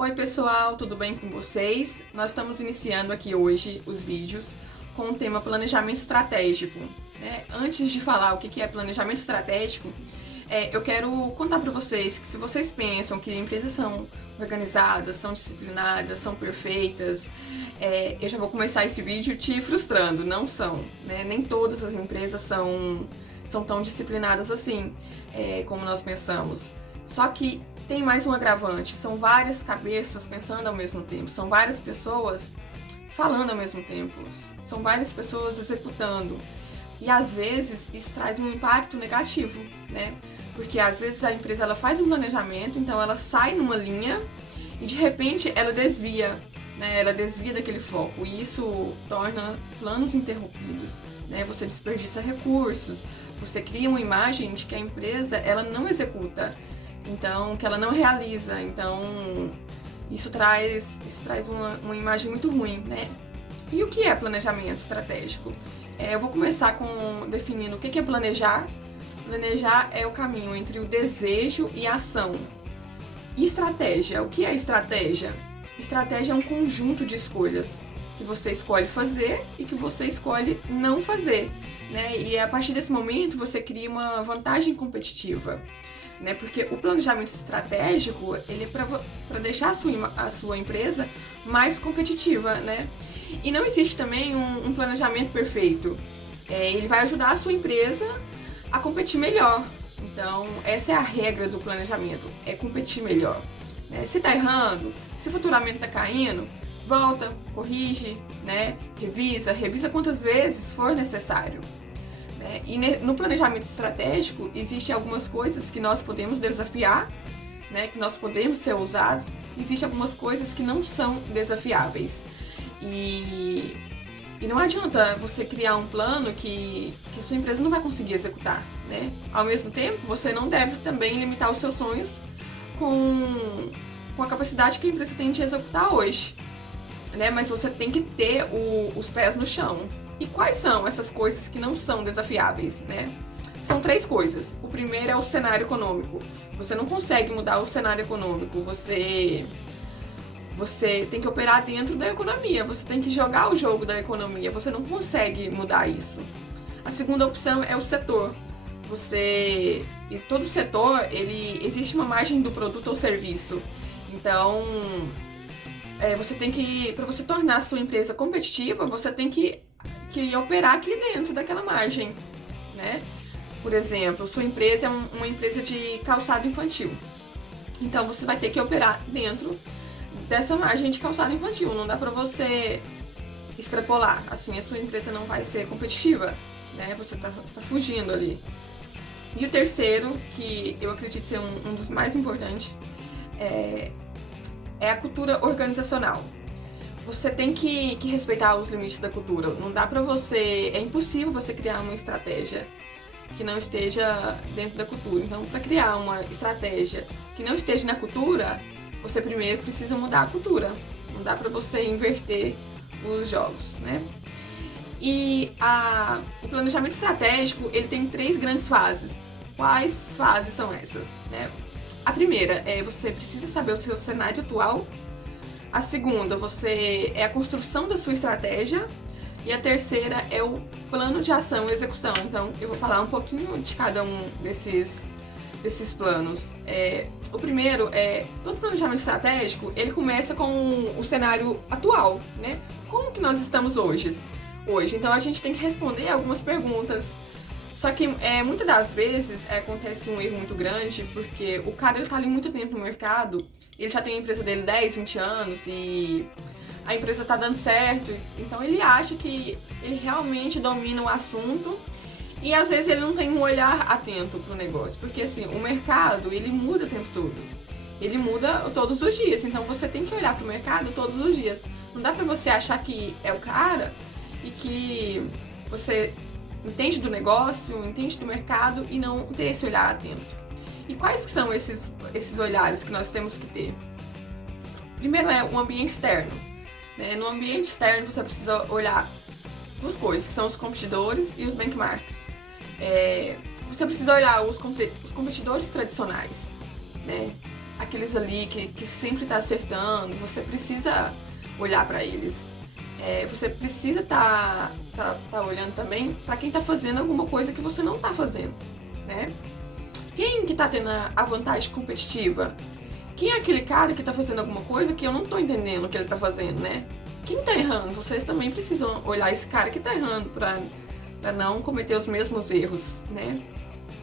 Oi pessoal, tudo bem com vocês? Nós estamos iniciando aqui hoje os vídeos com o tema planejamento estratégico, né? Antes de falar o que é planejamento estratégico, eu quero contar para vocês que se vocês pensam que empresas são organizadas, são disciplinadas, são perfeitas, eu já vou começar esse vídeo te frustrando, não são, né? Nem todas as empresas são tão disciplinadas assim, como nós pensamos. Só que tem mais um agravante, são várias cabeças pensando ao mesmo tempo, são várias pessoas falando ao mesmo tempo, são várias pessoas executando. E às vezes isso traz um impacto negativo, né? Porque às vezes a empresa ela faz um planejamento, então ela sai numa linha e de repente ela desvia, né? Ela desvia daquele foco e isso torna planos interrompidos, né? Você desperdiça recursos, você cria uma imagem de que a empresa ela não executa, então que ela não realiza, então isso traz uma imagem muito ruim, né? E o que é planejamento estratégico? Eu vou começar definindo o que é planejar. Planejar é o caminho entre o desejo e a ação. E estratégia? O que é estratégia? Estratégia é um conjunto de escolhas que você escolhe fazer e que você escolhe não fazer, né? E a partir desse momento você cria uma vantagem competitiva, né? Porque o planejamento estratégico ele é para deixar a sua empresa mais competitiva, né? E não existe também um planejamento perfeito. Ele vai ajudar a sua empresa a competir melhor. Então, essa é a regra do planejamento, é competir melhor, né? Se tá errando, se o faturamento tá caindo, volta, corrige, né? Revisa quantas vezes for necessário. E no planejamento estratégico, existem algumas coisas que nós podemos desafiar, né, que nós podemos ser ousados, existem algumas coisas que não são desafiáveis. E não adianta você criar um plano que a sua empresa não vai conseguir executar, né? Ao mesmo tempo, você não deve também limitar os seus sonhos com a capacidade que a empresa tem de executar hoje, né? Mas você tem que ter os pés no chão. E quais são essas coisas que não são desafiáveis, né? São 3 coisas. O primeiro é o cenário econômico. Você não consegue mudar o cenário econômico. Você tem que operar dentro da economia. Você tem que jogar o jogo da economia. Você não consegue mudar isso. A segunda opção é o setor. E todo setor, existe uma margem do produto ou serviço. Então, para você tornar a sua empresa competitiva, você tem que operar aqui dentro daquela margem, né? Por exemplo, sua empresa é uma empresa de calçado infantil. Então, você vai ter que operar dentro dessa margem de calçado infantil. Não dá para você extrapolar. Assim, a sua empresa não vai ser competitiva, né? Você tá fugindo ali. E o terceiro, que eu acredito ser um dos mais importantes, é a cultura organizacional. Você tem que respeitar os limites da cultura. Não dá pra você... É impossível você criar uma estratégia que não esteja dentro da cultura. Então, para criar uma estratégia que não esteja na cultura, você primeiro precisa mudar a cultura. Não dá pra você inverter os jogos, né? E o planejamento estratégico, ele tem 3 grandes fases. Quais fases são essas, né? A primeira você precisa saber o seu cenário atual. A segunda é a construção da sua estratégia. E a terceira é o plano de ação e execução. Então, eu vou falar um pouquinho de cada um desses planos. O primeiro todo planejamento estratégico, ele começa com o cenário atual, né? Como que nós estamos hoje? Então, a gente tem que responder algumas perguntas. Só que muitas das vezes acontece um erro muito grande, porque o cara ele tá ali muito tempo no mercado, ele já tem a empresa dele 10, 20 anos e a empresa tá dando certo, então ele acha que ele realmente domina o assunto e às vezes ele não tem um olhar atento pro negócio, porque assim, o mercado ele muda o tempo todo, ele muda todos os dias, então você tem que olhar pro mercado todos os dias. Não dá pra você achar que é o cara e que você entende do negócio, entende do mercado e não ter esse olhar atento. E quais que são esses olhares que nós temos que ter? Primeiro é o ambiente externo. No ambiente externo você precisa olhar 2 coisas, que são os competidores e os benchmarks. Você precisa olhar os competidores tradicionais, né? aqueles ali que sempre tá acertando, você precisa olhar para eles. Você precisa tá olhando também para quem tá fazendo alguma coisa que você não tá fazendo, né? Quem que tá tendo a vantagem competitiva? Quem é aquele cara que tá fazendo alguma coisa que eu não tô entendendo o que ele tá fazendo, né? Quem tá errando? Vocês também precisam olhar esse cara que tá errando pra não cometer os mesmos erros, né?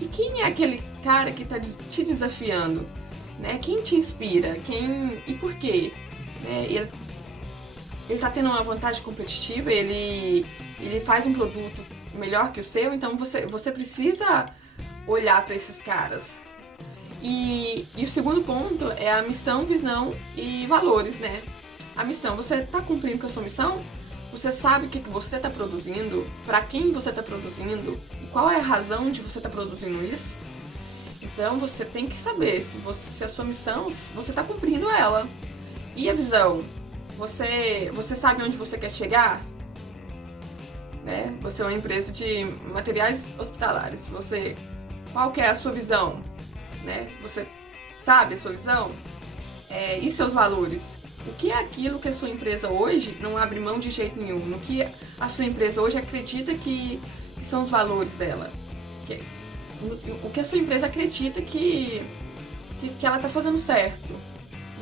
E quem é aquele cara que tá te desafiando, né? Quem te inspira? E por quê? Né? Ele tá tendo uma vantagem competitiva, ele faz um produto melhor que o seu, então você precisa olhar para esses caras. E o segundo ponto é a missão, visão e valores, né? A missão, você tá cumprindo com a sua missão? Você sabe o que você está produzindo? Para quem você está produzindo? E qual é a razão de você estar produzindo isso? Então você tem que saber se a sua missão, você está cumprindo ela. E a visão? Você sabe onde você quer chegar? Né? Você é uma empresa de materiais hospitalares. Qual que é a sua visão? Né? Você sabe a sua visão? E seus valores? O que é aquilo que a sua empresa hoje não abre mão de jeito nenhum? No que a sua empresa hoje acredita que são os valores dela? O que a sua empresa acredita que ela está fazendo certo?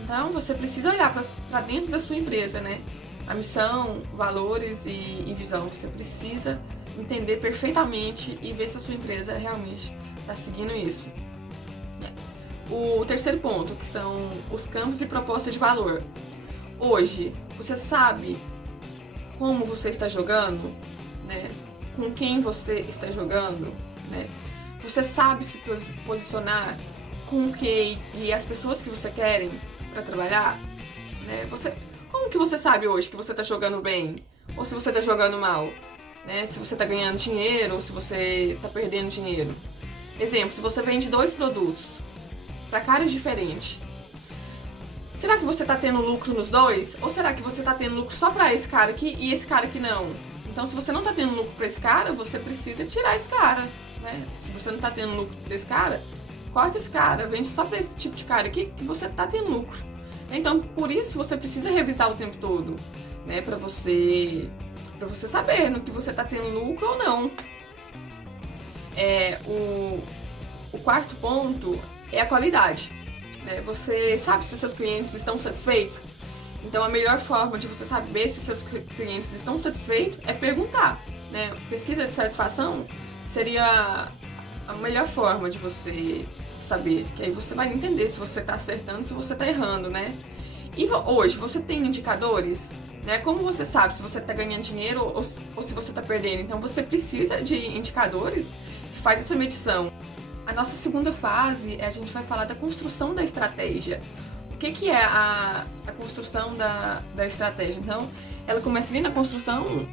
Então você precisa olhar para dentro da sua empresa, né? A missão, valores e visão. Você precisa entender perfeitamente e ver se a sua empresa realmente está seguindo isso. O terceiro ponto, que são os campos e propostas de valor. Hoje, você sabe como você está jogando, né? Com quem você está jogando, né? Você sabe se posicionar com o que e as pessoas que você querem para trabalhar, né? Como que você sabe hoje que você está jogando bem ou se você está jogando mal, né? Se você está ganhando dinheiro ou se você está perdendo dinheiro. Exemplo, se você vende 2 produtos para caras diferentes, será que você tá tendo lucro nos 2? Ou será que você tá tendo lucro só pra esse cara aqui e esse cara aqui não? Então, se você não tá tendo lucro pra esse cara, você precisa tirar esse cara, né? Se você não tá tendo lucro pra esse cara, corta esse cara, vende só pra esse tipo de cara aqui que você tá tendo lucro. Então, por isso, você precisa revisar o tempo todo, né? Pra você saber no que você tá tendo lucro ou não. O quarto ponto é a qualidade. Você sabe se seus clientes estão satisfeitos? Então a melhor forma de você saber se seus clientes estão satisfeitos é perguntar, né? Pesquisa de satisfação seria a melhor forma de você saber, que aí você vai entender se você está acertando, se você está errando, né? E hoje você tem indicadores, né? Como você sabe se você está ganhando dinheiro ou se você está perdendo? Então você precisa de indicadores que faz essa medição. A nossa segunda fase, a gente vai falar da construção da estratégia. O que é a construção da estratégia? Então, ela começa ali na construção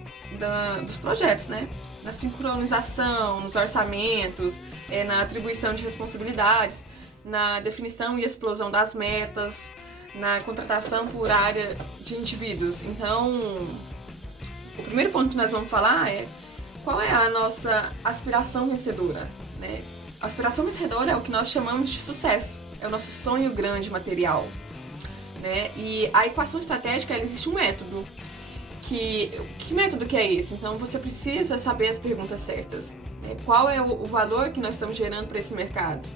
dos projetos, né? Na sincronização, nos orçamentos, na atribuição de responsabilidades, na definição e explosão das metas, na contratação por área de indivíduos. Então, o primeiro ponto que nós vamos falar é qual é a nossa aspiração vencedora, né? A aspiração vencedora é o que nós chamamos de sucesso, é o nosso sonho grande material, né? E a equação estratégica, ela existe um método. Que método que é esse? Então você precisa saber as perguntas certas, né? Qual é o valor que nós estamos gerando para esse mercado?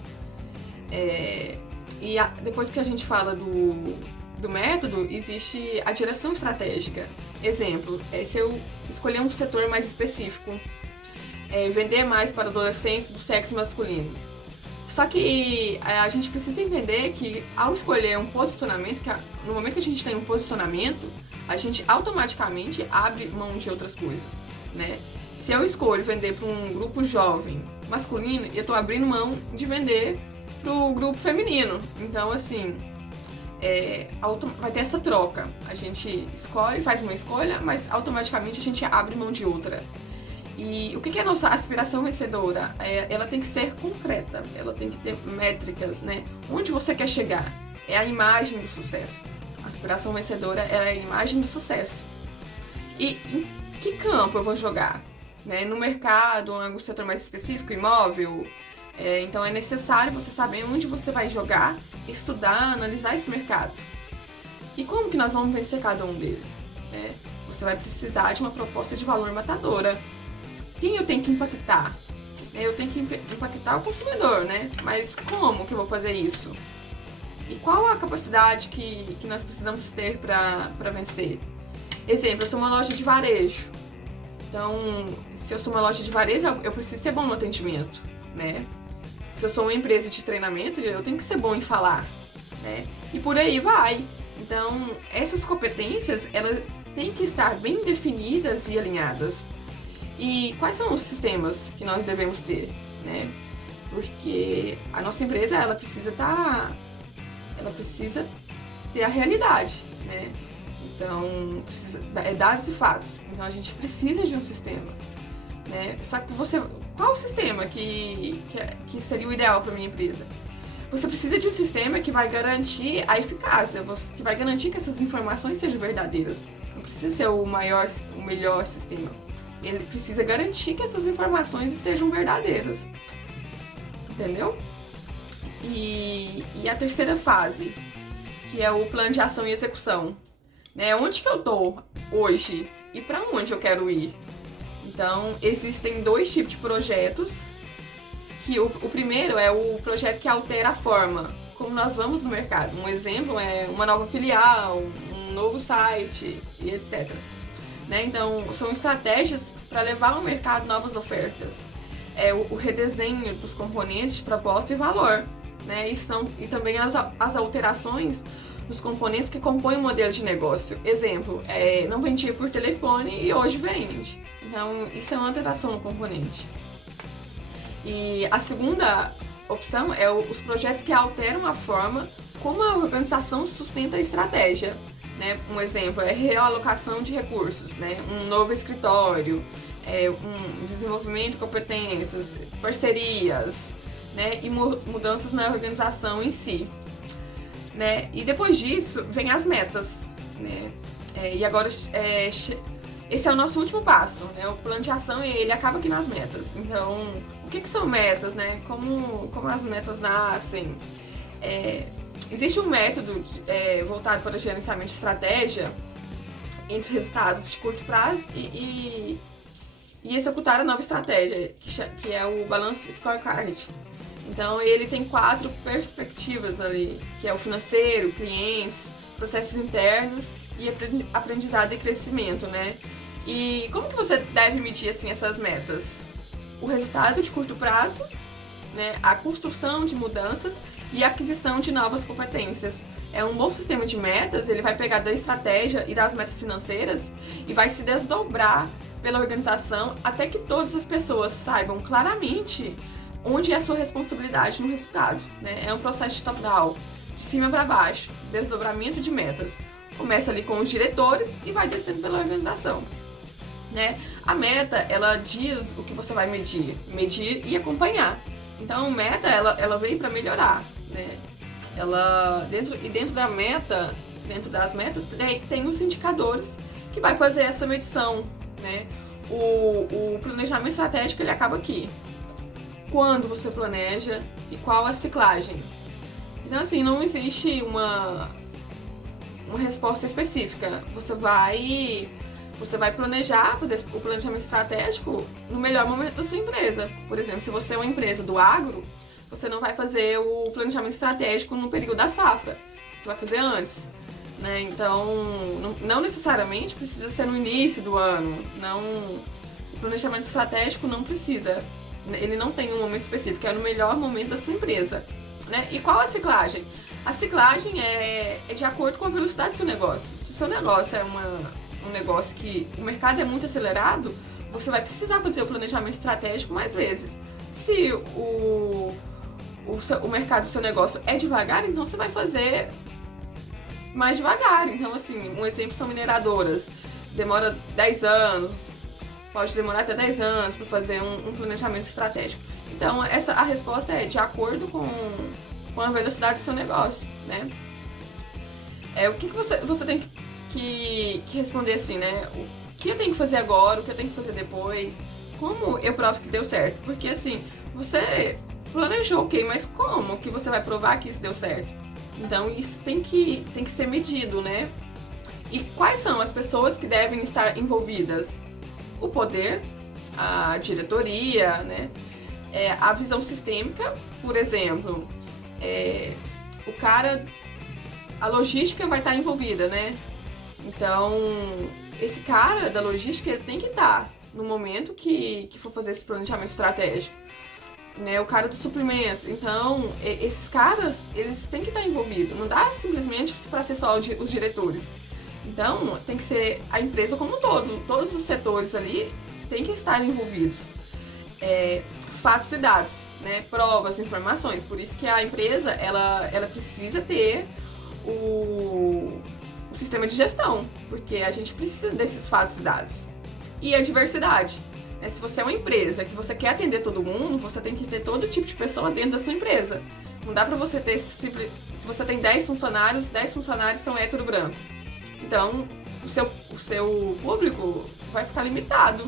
Depois que a gente fala do método, existe a direção estratégica. Exemplo, se eu escolher um setor mais específico, vender mais para adolescentes do sexo masculino. Só que a gente precisa entender que ao escolher um posicionamento, no momento que a gente tem um posicionamento, a gente automaticamente abre mão de outras coisas, né? Se eu escolho vender para um grupo jovem masculino, eu estou abrindo mão de vender para o grupo feminino. Então, assim, vai ter essa troca. A gente escolhe, faz uma escolha, mas automaticamente a gente abre mão de outra. E o que é a nossa aspiração vencedora? Ela tem que ser concreta, ela tem que ter métricas, né? Onde você quer chegar? É a imagem do sucesso. A aspiração vencedora é a imagem do sucesso. E em que campo eu vou jogar? Né? No mercado, em algum setor mais específico, imóvel, Então é necessário você saber onde você vai jogar, estudar, analisar esse mercado. E como que nós vamos vencer cada um deles? Você vai precisar de uma proposta de valor matadora. Quem eu tenho que impactar? Eu tenho que impactar o consumidor, né? Mas como que eu vou fazer isso? E qual a capacidade que nós precisamos ter para vencer? Exemplo, eu sou uma loja de varejo. Então, se eu sou uma loja de varejo, eu preciso ser bom no atendimento, né? Se eu sou uma empresa de treinamento, eu tenho que ser bom em falar, né? E por aí vai. Então, essas competências, elas têm que estar bem definidas e alinhadas. E quais são os sistemas que nós devemos ter, né? Porque a nossa empresa, ela precisa ter a realidade, né? Então, dados e fatos. Então, a gente precisa de um sistema, né? Só que qual o sistema que seria o ideal para minha empresa? Você precisa de um sistema que vai garantir a eficácia, que vai garantir que essas informações sejam verdadeiras. Não precisa ser o melhor sistema. Ele precisa garantir que essas informações estejam verdadeiras. Entendeu? E a terceira fase, que é o plano de ação e execução. Né? Onde que eu tô hoje e para onde eu quero ir? Então, existem 2 tipos de projetos. Que o primeiro é o projeto que altera a forma como nós vamos no mercado. Um exemplo é uma nova filial, um novo site e etc. Né? Então, são estratégias para levar ao mercado novas ofertas. É o redesenho dos componentes de proposta e valor. Né? E também as alterações dos componentes que compõem o modelo de negócio. Exemplo, não vendia por telefone e hoje vende. Então, isso é uma alteração no componente. E a segunda opção é os projetos que alteram a forma como a organização sustenta a estratégia. Né? Um exemplo é realocação de recursos, né? Um novo escritório, um desenvolvimento de competências, parcerias, né? E mudanças na organização em si. Né? E depois disso, vem as metas. Né? E agora, esse é o nosso último passo. Né? O plano de ação, ele acaba aqui nas metas. Então, o que são metas? Né? Como as metas nascem? Existe um método voltado para o gerenciamento de estratégia entre resultados de curto prazo e executar a nova estratégia, que é o Balance Scorecard. Então, ele tem 4 perspectivas ali, que é o financeiro, clientes, processos internos e aprendizado e crescimento, né? E como que você deve medir, assim, essas metas? O resultado de curto prazo, né? A construção de mudanças e a aquisição de novas competências. É um bom sistema de metas, ele vai pegar da estratégia e das metas financeiras e vai se desdobrar pela organização até que todas as pessoas saibam claramente onde é a sua responsabilidade no resultado. Né? É um processo de top-down, de cima para baixo, desdobramento de metas. Começa ali com os diretores e vai descendo pela organização. Né? A meta, ela diz o que você vai medir e acompanhar. Então, a meta, ela veio para melhorar. Né? Dentro das metas, tem os indicadores que vai fazer essa medição. Né? O planejamento estratégico, ele acaba aqui. Quando você planeja e qual a ciclagem. Então, assim, não existe uma resposta específica. Você vai planejar, fazer o planejamento estratégico no melhor momento da sua empresa. Por exemplo, se você é uma empresa do agro, você não vai fazer o planejamento estratégico no período da safra. Você vai fazer antes. Né? Então, não necessariamente precisa ser no início do ano. O planejamento estratégico não precisa. Ele não tem um momento específico, é no melhor momento da sua empresa. Né? E qual a ciclagem? A ciclagem é de acordo com a velocidade do seu negócio. Se o seu negócio é um negócio que o mercado é muito acelerado, você vai precisar fazer o planejamento estratégico mais vezes. Se o mercado do seu negócio é devagar, então você vai fazer mais devagar. Então, assim, um exemplo são mineradoras. Demora 10 anos, pode demorar até 10 anos para fazer um planejamento estratégico. Então, a resposta é de acordo com a velocidade do seu negócio, né? O que você tem que responder assim, né? O que eu tenho que fazer agora, o que eu tenho que fazer depois, como eu provo que deu certo. Porque, assim, você planejou, ok, mas como que você vai provar que isso deu certo? Então isso tem que ser medido, né? E quais são as pessoas que devem estar envolvidas? O poder, a diretoria, né? A visão sistêmica, por exemplo, a logística vai estar envolvida, né? Então, esse cara da logística, ele tem que estar no momento que for fazer esse planejamento estratégico, né? O cara dos suprimentos. Então, esses caras, eles têm que estar envolvidos. Não dá simplesmente para ser só os diretores. Então, tem que ser a empresa como um todo. Todos os setores ali têm que estar envolvidos. Fatos e dados, né? Provas, informações. Por isso que a empresa, ela precisa ter o sistema de gestão, porque a gente precisa desses fatos e dados. E a diversidade. Né? Se você é uma empresa que você quer atender todo mundo, você tem que ter todo tipo de pessoa dentro da sua empresa. Não dá pra você ter, se você tem 10 funcionários são hétero branco. Então, o seu público vai ficar limitado.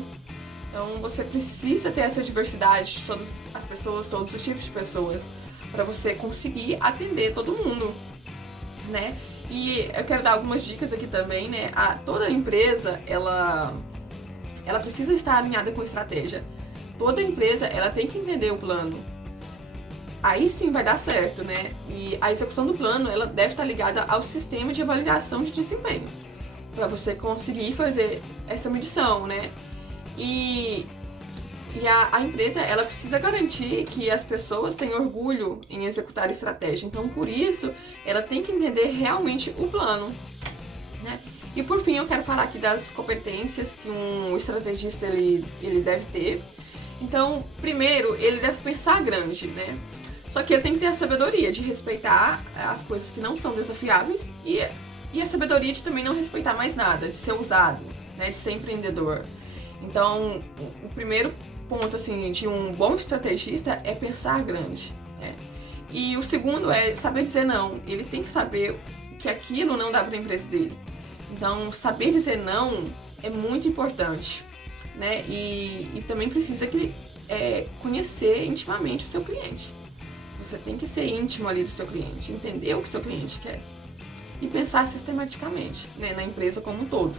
Então, você precisa ter essa diversidade de todas as pessoas, todos os tipos de pessoas, para você conseguir atender todo mundo, né? E eu quero dar algumas dicas aqui também, né? Toda empresa, ela precisa estar alinhada com estratégia. Toda empresa, ela tem que entender o plano. Aí sim vai dar certo, né? E a execução do plano, ela deve estar ligada ao sistema de avaliação de desempenho, para você conseguir fazer essa medição, né? E a empresa, ela precisa garantir que as pessoas têm orgulho em executar a estratégia. Então, por isso, ela tem que entender realmente o plano, né? E por fim, eu quero falar aqui das competências que um estrategista ele deve ter. Então, primeiro, ele deve pensar grande, né? Só que ele tem que ter a sabedoria de respeitar as coisas que não são desafiáveis e a sabedoria de também não respeitar mais nada, de ser ousado, né? De ser empreendedor. Então, o primeiro ponto, assim, de um bom estrategista é pensar grande, né? E o segundo é saber dizer não. Ele tem que saber que aquilo não dá para a empresa dele. Então, saber dizer não é muito importante, né? E também precisa conhecer intimamente o seu cliente. Você tem que ser íntimo ali do seu cliente, entender o que o seu cliente quer e pensar sistematicamente, né, na empresa como um todo.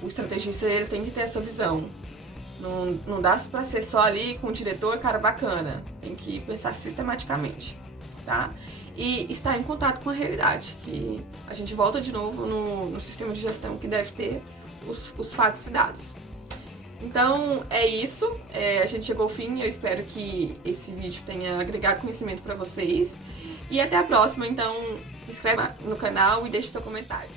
O estrategista, ele tem que ter essa visão. Não dá pra ser só ali com o diretor, cara bacana. Tem que pensar sistematicamente, tá? E estar em contato com a realidade, que a gente volta de novo no sistema de gestão que deve ter os fatos e dados. Então, é isso. A gente chegou ao fim. Eu espero que esse vídeo tenha agregado conhecimento pra vocês. E até a próxima. Então, se inscreva no canal e deixe seu comentário.